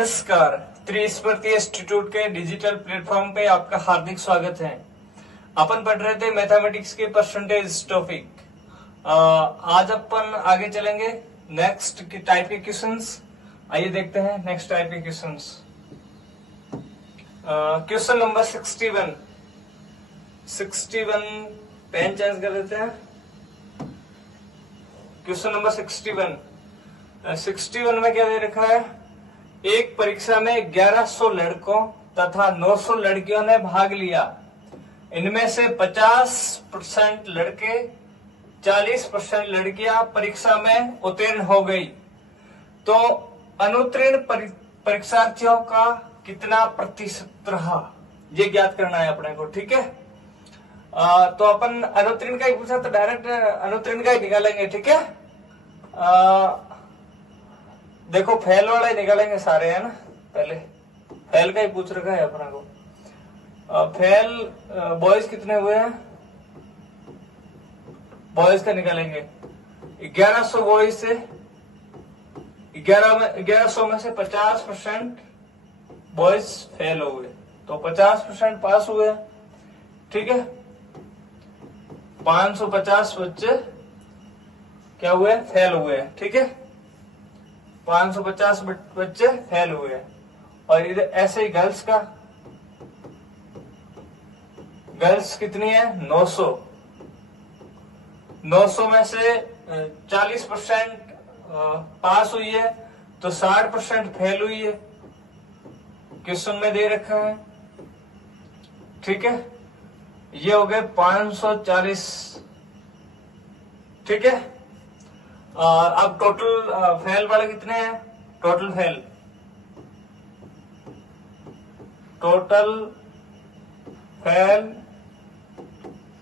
नमस्कार, त्रिस्मृति इंस्टीट्यूट के digital platform पे आपका हार्दिक स्वागत है। अपन पढ़ रहे थे मैथमेटिक्स के परसेंटेज टॉपिक। आज अपन आगे चलेंगे नेक्स्ट की टाइप के क्वेश्चंस। आइए देखते हैं नेक्स्ट टाइप के questions. Question number 61 pen change कर देते हैं। क्वेश्चन नंबर 61 में क्या दे रखा है? एक परीक्षा में 1100 लड़कों तथा 900 लड़कियों ने भाग लिया। इनमें से 50% लड़के 40% लड़कियां परीक्षा में उत्तीर्ण हो गई। तो अनुत्तीर्ण परीक्षार्थियों का कितना प्रतिशत रहा, ये ज्ञात करना है अपने को। ठीक है, तो अपन अनुत्तीर्ण का ही पूछा तो डायरेक्ट अनुत्तीर्ण का ही निकालेंगे। ठीक है, देखो फेल वाला ही निकालेंगे सारे, है ना। पहले फेल का ही पूछ रखा है अपना को। फेल बॉयज कितने हुए हैं? बॉयज का निकालेंगे 1100 बॉयज से 1100 में से 50% बॉयज फेल हो गए, तो 50% पास हुए। ठीक है, 550 बच्चे क्या हुए? फेल हुए। ठीक है, 550 बच्चे फेल हुए। और इधर ऐसे ही गर्ल्स का, गर्ल्स कितनी है? 900 में से 40% पास हुई है, तो 60% फेल हुई है। क्वेश्चन में दे रखा है। ठीक है, ये हो गए 540। ठीक है, अब टोटल फेल वाले कितने हैं? टोटल फेल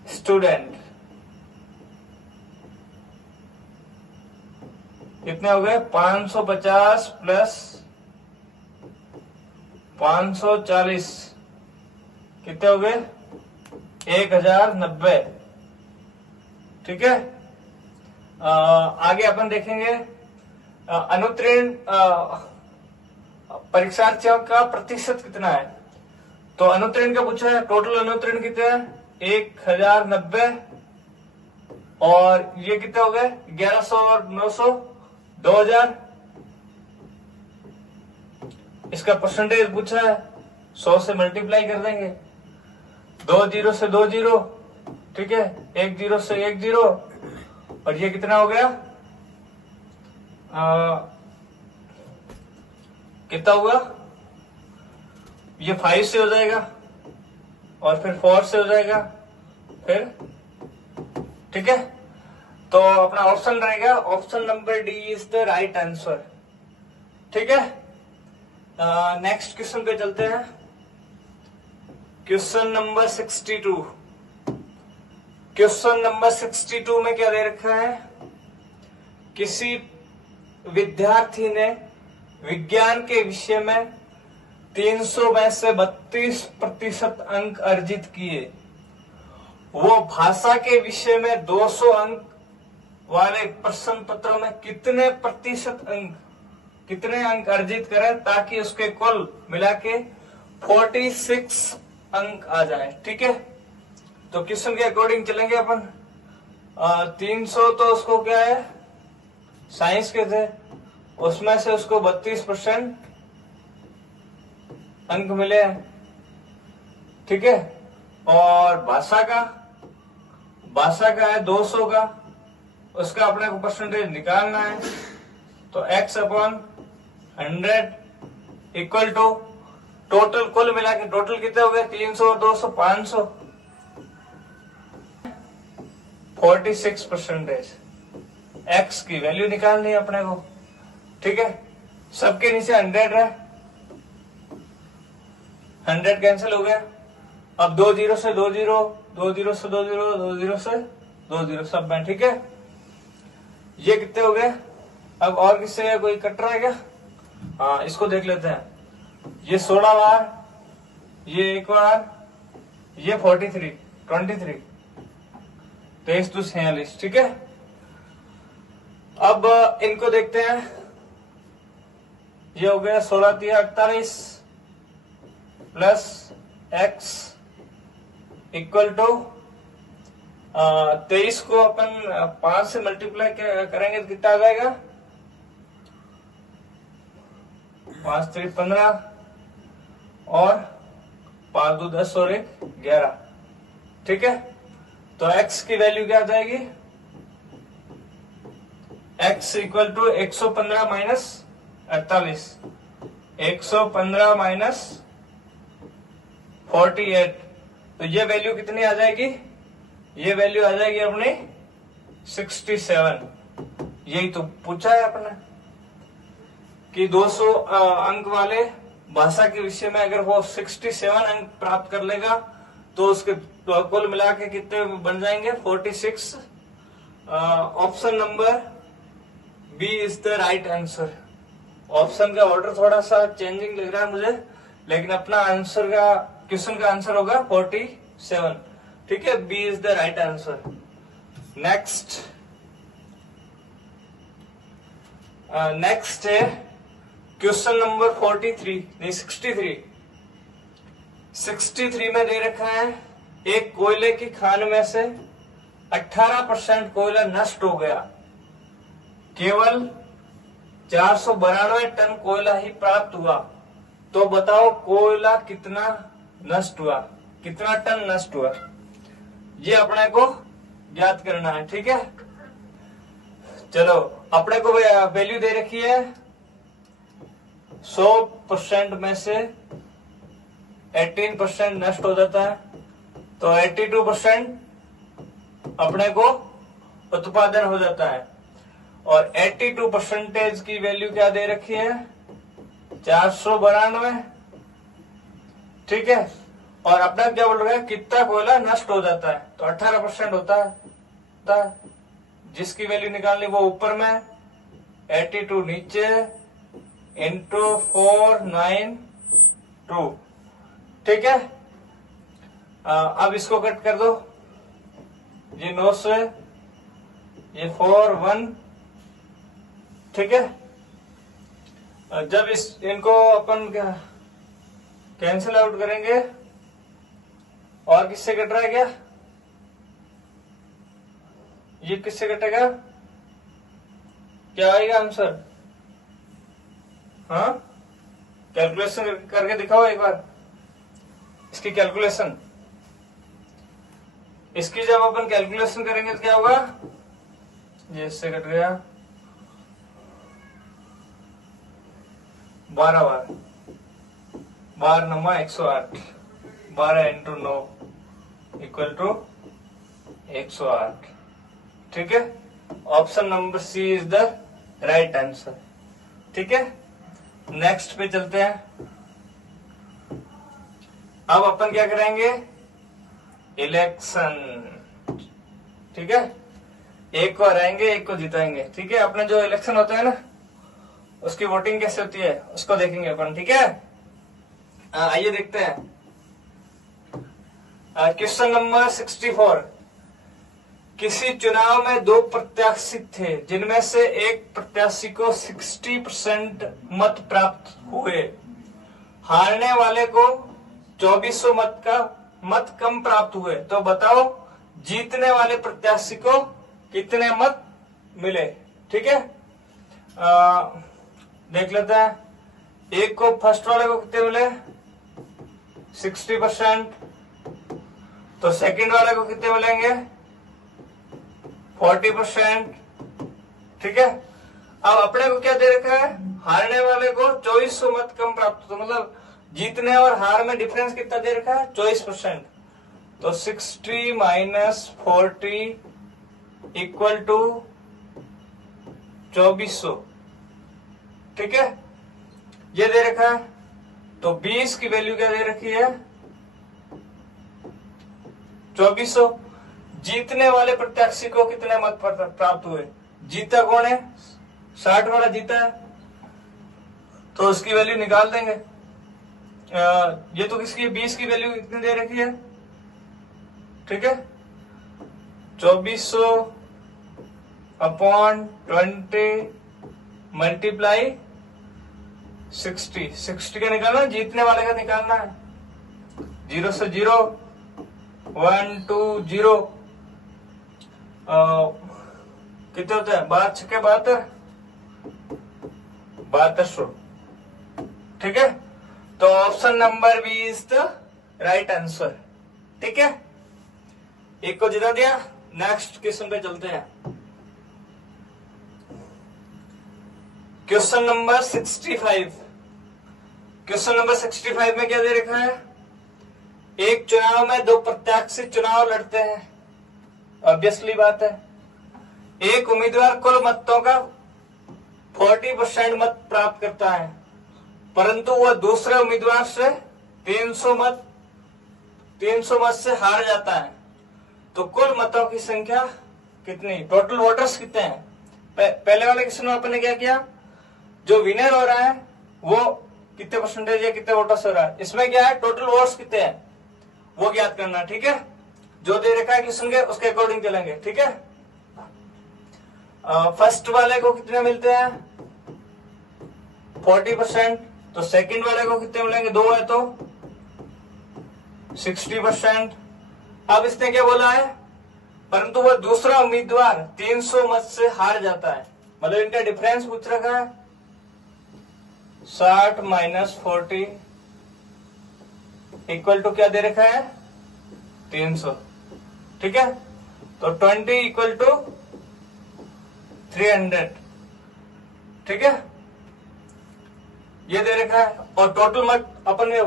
स्टूडेंट कितने हो गए? 550 प्लस 540 कितने हो गए? 1090। ठीक है, आगे अपन देखेंगे अनुत्तीर्ण परीक्षार्थियों का प्रतिशत कितना है। तो अनुत्तीर्ण का पूछा है, टोटल अनुत्तीर्ण कितने हैं? 1090। और ये कितने हो गए? 1100 और 900 2000। इसका परसेंटेज पूछा है, 100 से मल्टीप्लाई कर देंगे। 2 0 से 2 0। ठीक है, 1 0 से 1 0। और ये कितना हो गया? कितना हुआ? ये 5 से हो जाएगा, और फिर 4 से हो जाएगा, फिर। ठीक है, तो अपना ऑप्शन रहेगा, option number D is the right answer. ठीक है, नेक्स्ट क्वेश्चन पे चलते हैं। Question number 62। क्वेश्चन नंबर 62 में क्या दे रखा है? किसी विद्यार्थी ने विज्ञान के विषय में 300 में से 32% अंक अर्जित किए। वो भाषा के विषय में 200 अंक वाले प्रश्न पत्रों में कितने अंक अर्जित करें ताकि उसके कुल मिला के 46 अंक आ जाए। ठीक है, तो क्वेश्चन के अकॉर्डिंग चलेंगे अपन। 300 तो उसको क्या है, साइंस के थे, उसमें से उसको 32% अंक मिले हैं। ठीक है, और भाषा का है 200 का, उसका अपने को परसेंटेज निकालना है। तो x/100 इक्वल टू टोटल कुल मिला के टोटल कितने हो गए? 300 और 200 500, 46%। x की वैल्यू निकालनी है अपने को। ठीक है, सबके नीचे 100 है, 100 कैंसिल हो गया। अब 2 0 से 2 0, 2 0 से 2 0, 2 0 से 2 0 सब में। ठीक है, ये कितने हो गए? अब और किससे कोई कट रहा है क्या? हाँ, इसको देख लेते हैं। ये 16 बार, ये 1 बार, ये 23, 23, 23 2 46। ठीक है, अब इनको देखते हैं। ये हो गया 16×3 = 48 प्लस x इक्वल टू 23 को अपन 5 से मल्टीप्लाई करेंगे तो कितना आ जाएगा? 5 3 15 और 5 2 10 और 1 11। ठीक है, तो x की वैल्यू क्या आ जाएगी? x equal to 115 minus 48, 115 minus 48। तो ये वैल्यू कितनी आ जाएगी? ये वैल्यू आ जाएगी अपने 67। यही तो पूछा है अपने कि 200 अंक वाले भाषा के विषय में अगर वो 67 अंक प्राप्त कर लेगा तो उसके कुल मिला के कितने बन जाएंगे? 46। Option number B is the right answer. Option का ऑर्डर थोड़ा सा चेंजिंग लग रहा है मुझे, लेकिन अपना आंसर का क्वेश्चन का आंसर होगा 47। ठीक है, B is the right answer. Next है क्वेश्चन नंबर 43 नहीं 63। 63 में दे रखा है एक कोयले की खान में से 18% कोयला नष्ट हो गया, केवल 492 टन कोयला ही प्राप्त हुआ, तो बताओ कोयला कितना नष्ट हुआ, कितना टन नष्ट हुआ? ये अपने को ज्ञात करना है। ठीक है, चलो अपने को वैल्यू दे रखी है 100% में से 18% नष्ट हो जाता है, तो 82% अपने को उत्पादन हो जाता है। और 82% की वैल्यू क्या दे रखी है? 492। ठीक है, और अपना क्या बोल रहा है? कितना कोयला नष्ट हो जाता है, तो 18% होता है। जिसकी वैल्यू निकालनी वो ऊपर में, 82 नीचे, इंटू 492। ठीक है, अब इसको कट कर दो, ये 9 से ये 4 1। ठीक है, जब इनको अपन कैंसिल आउट करेंगे, और किससे कट रहा है क्या? ये किससे कटेगा? क्या आएगा आंसर? हाँ, कैलकुलेशन करके दिखाओ एक बार इसकी कैलकुलेशन। इसकी जब अपन कैलकुलेशन करेंगे तो क्या होगा? ये इससे कट गया 12 बार, 12 नमा 108, 12 इंटू 9 इक्वल टू 108। ठीक है, option number C is the right answer. ठीक है, नेक्स्ट पे चलते हैं। अब अपन क्या करेंगे? इलेक्शन। ठीक है, एक को हराएंगे एक को जिताएंगे। ठीक है, अपने जो इलेक्शन होता है ना, उसकी वोटिंग कैसे होती है उसको देखेंगे अपन। ठीक है, आइए देखते हैं क्वेश्चन नंबर 64। किसी चुनाव में 2 प्रत्याशी थे, जिनमें से एक प्रत्याशी को 60% मत प्राप्त हुए, हारने वाले को 2400 मत कम प्राप्त हुए, तो बताओ जीतने वाले प्रत्याशी को कितने मत मिले? ठीक है, देख लेते हैं। एक को फर्स्ट वाले को कितने मिले? 60%। तो सेकंड वाले को कितने मिलेंगे? 40%। ठीक है, अब अपने को क्या दे रखा है? हारने वाले को 2400 मत कम प्राप्त, तो मतलब जीतने और हार में डिफरेंस कितना दे रखा है? 24%। तो 60 माइनस 40 इक्वल टू 2400। ठीक है, ये दे रखा है। तो 20 की वैल्यू क्या दे रखी है? 2400। जीतने वाले प्रत्याशी को कितने मत प्राप्त हुए? जीता कौन है? 60 वाला जीता है, तो उसकी वैल्यू निकाल देंगे। ये तो किसकी 20 की वैल्यू कितनी दे रखी है? ठीक है, 2400 अपॉन 20 मल्टीप्लाई 60 का निकालना, जीतने वाले का निकालना है। 0 से 0, 1 2 0, कितने होते हैं? 12 छक्के 72, 7200। ठीक है, तो option number B is the right answer. ठीक है, एक को जिता दिया। नेक्स्ट क्वेश्चन पे चलते हैं। Question number 65। क्वेश्चन नंबर 65 में क्या दे रखा है? एक चुनाव में दो प्रत्याशी चुनाव लड़ते हैं। ऑब्वियसली बात है, एक उम्मीदवार कुल मतों का 40% मत प्राप्त करता है, परंतु वह दूसरे उम्मीदवार से 300 मत से हार जाता है। तो कुल मतों की संख्या कितनी? टोटल वोटर्स कितने हैं? पहले वाले क्वेश्चन में अपन ने क्या किया? जो विनर हो रहा है वो कितने परसेंटेज है, कितने वोटर्स हो रहा है। इसमें क्या है? टोटल वोट्स कितने हैं वो ज्ञात करना। ठीक है, जो दे रखा है क्वेश्चन के उसके अकॉर्डिंग चलेंगे। ठीक है, फर्स्ट वाले को कितने मिलते हैं? 40%। तो सेकंड वाले को कितने मिलेंगे? 2 है तो 60%। अब इसने क्या बोला है? परंतु वह दूसरा उम्मीदवार 300 मत से हार जाता है, मतलब इनका डिफरेंस पूछ रखा है। 60 - 40 इक्वल टू क्या दे रखा है? 300। ठीक है, तो 20 इक्वल टू 300। ठीक है, ये दे रखा है। और टोटल मत अपन ने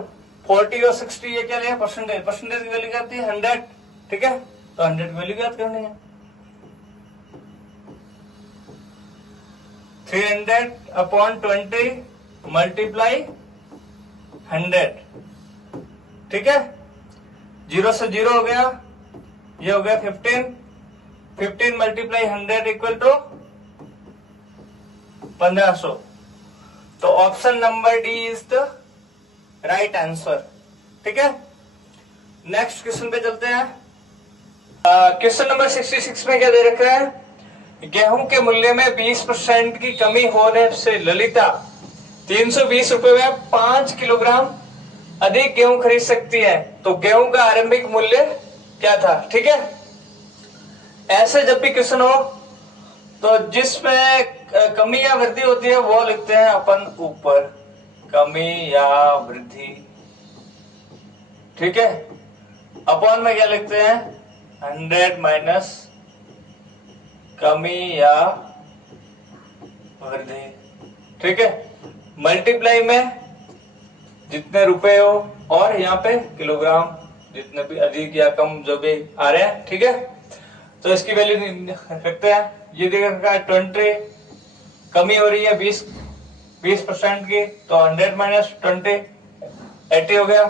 40 और 60 ये क्या लिया? परसेंटेज। परसेंटेज की वैल्यू क्या आती है? 100। ठीक है, तो 100 की वैल्यू याद करनी है। 300/20 मल्टीप्लाई 100। ठीक है, 0 से 0 हो गया, ये हो गया 15। 15 मल्टीप्लाई 100 इक्वल टू 1500। तो option number D is the right answer. ठीक है, नेक्स्ट क्वेश्चन पे चलते हैं। क्वेश्चन नंबर 66 में क्या दे रखा है? गेहूं के मूल्य में 20% की कमी होने से ललिता 320 रुपए में 5 किलोग्राम अधिक गेहूं खरीद सकती है। तो गेहूं का आरंभिक मूल्य क्या था? ठीक है, ऐसे जब भी क्वेश्चन हो तो जिसमें कमी या वृद्धि होती है वो लिखते हैं अपन ऊपर, कमी या वृद्धि। ठीक है, अपॉन में क्या लिखते हैं? 100 माइनस कमी या वृद्धि। ठीक है, मल्टीप्लाई में जितने रुपए हो और यहाँ पे किलोग्राम, जितने भी अधिक या कम जो भी आ रहे हैं। ठीक है, तो इसकी वैल्यू रखते हैं। ये देख रखा है 20, कमी हो रही है 20% की, तो 100 माइनस 20 80 हो गया।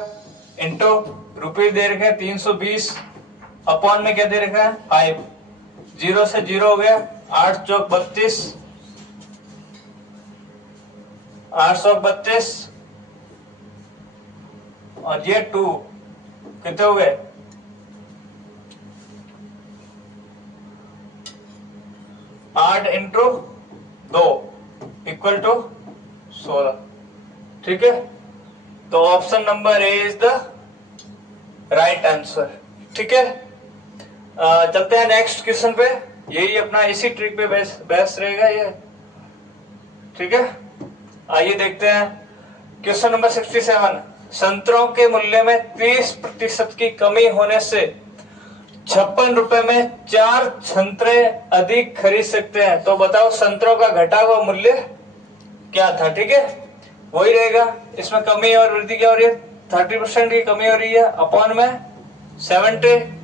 इंटू रुपीज दे रखे हैं 320, अपॉन में क्या दे रखा है? 5। 0 से 0 हो गया, 8 चौक 32, 832 और ये 2 कितने हो गए? 8 इंटू 2 इक्वल टू 16। ठीक है, तो option number A is the right answer. ठीक है, चलते हैं नेक्स्ट क्वेश्चन पे। यही अपना इसी ट्रिक पे बेस्ट रहेगा ये। ठीक है, आइए देखते हैं क्वेश्चन नंबर 67। संतरों के मूल्य में 30% की कमी होने से 56 रुपए में 4 संतरे अधिक खरीद सकते हैं। तो बताओ संतरों का घटा हुआ मूल्य क्या था? ठीक है, वही रहेगा। इसमें कमी और वृद्धि क्या हो रही है? 30% की कमी हो रही है, अपॉन में 70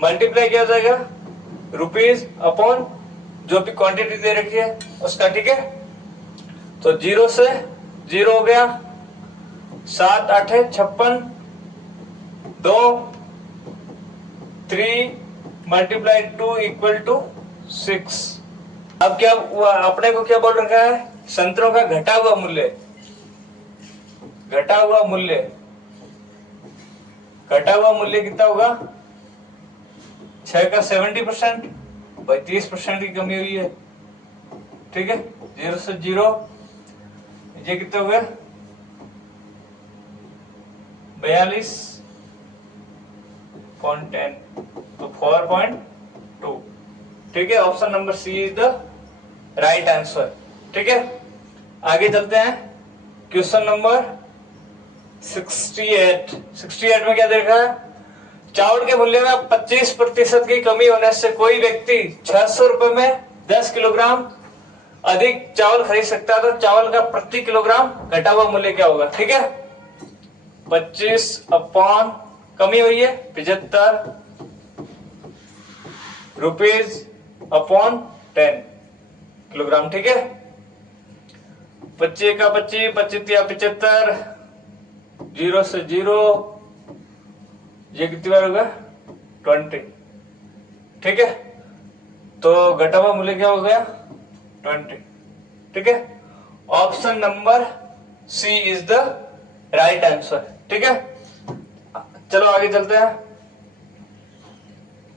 मल्टीप्लाई किया जाएगा रुपीज अपॉन जो भी क्वांटिटी दे रखी है उसका। ठीक है, तो 0 से 0 हो गया, 7 8 56, 2 3 मल्टीप्लाई 2 इक्वल टू 6। अब क्या अपने को क्या बोल रखा है? संतरों का घटा हुआ मूल्य। घटा हुआ मूल्य कितना होगा? 6 का 70%, भाई 30% की कमी हुई है। ठीक है, 0 से 0 ये कितने हो गए 42.10 तो 4.2। ठीक है, option number C is the right answer. ठीक है, आगे चलते हैं क्वेश्चन नंबर 68 में क्या देखा है, चावल के मूल्य में 25% की कमी होने से कोई व्यक्ति 600 रुपए में 10 किलोग्राम अधिक चावल खरीद सकता है, तो चावल का प्रति किलोग्राम घटा हुआ मूल्य क्या होगा। ठीक है, 25 अपॉन कमी हुई है 75 रुपीज अपॉन 10 किलोग्राम। ठीक है, 25 का 25, 25 या 75, 0 से 0, ये कितनी बार होगा 20। ठीक है, तो घटा हुआ मूल्य क्या हो गया 20। ठीक है, option number C is the right answer. ठीक है, चलो आगे चलते हैं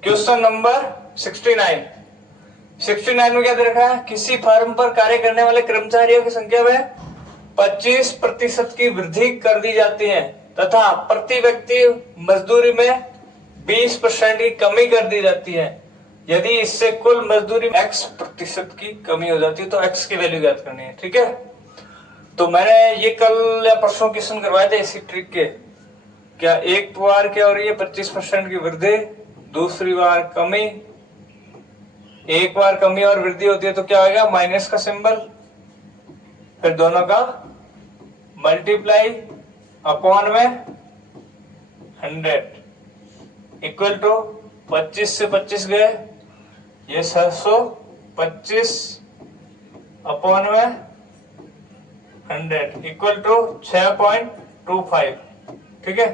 क्वेश्चन नंबर 69 में क्या दे रखा है, किसी फर्म पर कार्य करने वाले कर्मचारियों की संख्या में 25% की वृद्धि कर दी जाती है तथा प्रति व्यक्ति मजदूरी में 20% की कमी कर दी जाती है। यदि इससे कुल मजदूरी में x% की कमी हो जाती है तो x की वैल्यू ज्ञात करनी है। ठीक है, तो मैंने ये कल या परसों क्वेश्चन करवाए थे इसी ट्रिक के। क्या एक बार क्या हो रही है 25% की वृद्धि, दूसरी बार कमी, एक बार कमी और वृद्धि होती है तो क्या होगा माइनस का सिंबल, फिर दोनों का मल्टीप्लाई अपॉन में 100 इक्वल टू 25 से 25 गए, ये 725 अपॉन में 100 इक्वल टू 6.25। ठीक है,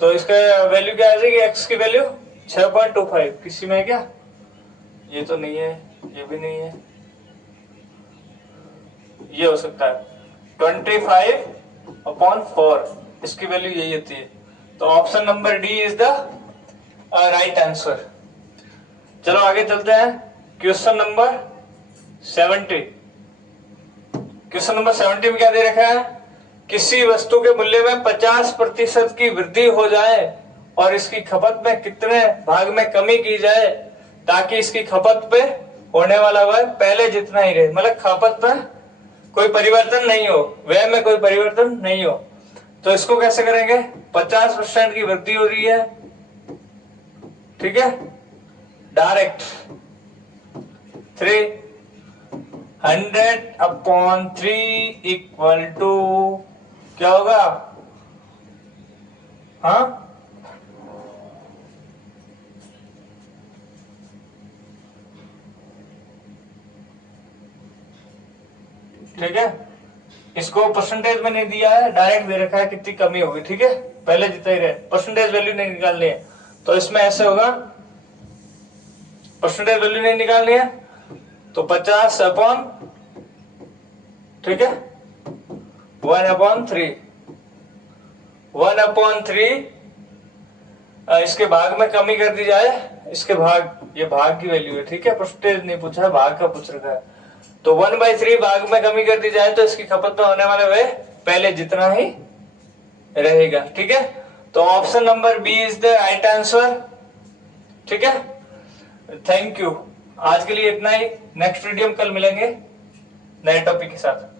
तो इसका वैल्यू क्या आ जाएगी, x की वैल्यू 6.25। किसी में है क्या, ये तो नहीं है, ये भी नहीं है, ये हो सकता है 25/4, इसकी वैल्यू यही होती है। तो option number D is the right answer. चलो आगे चलते हैं क्वेश्चन नंबर 70। क्वेश्चन नंबर 70 में क्या दे रखा है, किसी वस्तु के मूल्य में 50% की वृद्धि हो जाए और इसकी खपत में कितने भाग में कमी की जाए ताकि इसकी खपत पे होने वाला वह पहले जितना ही रहे, मतलब खपत में कोई परिवर्तन नहीं हो, व्यय में कोई परिवर्तन नहीं हो। तो इसको कैसे करेंगे, 50% की वृद्धि हो रही है। ठीक है, डायरेक्ट 300/3 इक्वल टू क्या होगा, हाँ ठीक है, इसको परसेंटेज में नहीं दिया है, डायरेक्ट दे रखा है कितनी कमी होगी। ठीक है, पहले जितना ही रहे, परसेंटेज वैल्यू नहीं निकालनी है। तो इसमें ऐसे होगा, परसेंटेज वैल्यू नहीं निकालनी है तो 50 अपॉन, ठीक है 1/3, 1/3 इसके भाग में कमी कर दी जाए, इसके भाग, ये भाग की वैल्यू है। ठीक है, परसेंटेज नहीं पूछा है, भाग का पूछ रखा है। तो 1/3 भाग में कमी कर दी जाए तो इसकी खपत में होने वाले वे पहले जितना ही रहेगा। ठीक है, तो option number B is the right answer. ठीक है, थैंक यू। आज के लिए इतना ही, नेक्स्ट वीडियो में कल मिलेंगे नए टॉपिक के साथ।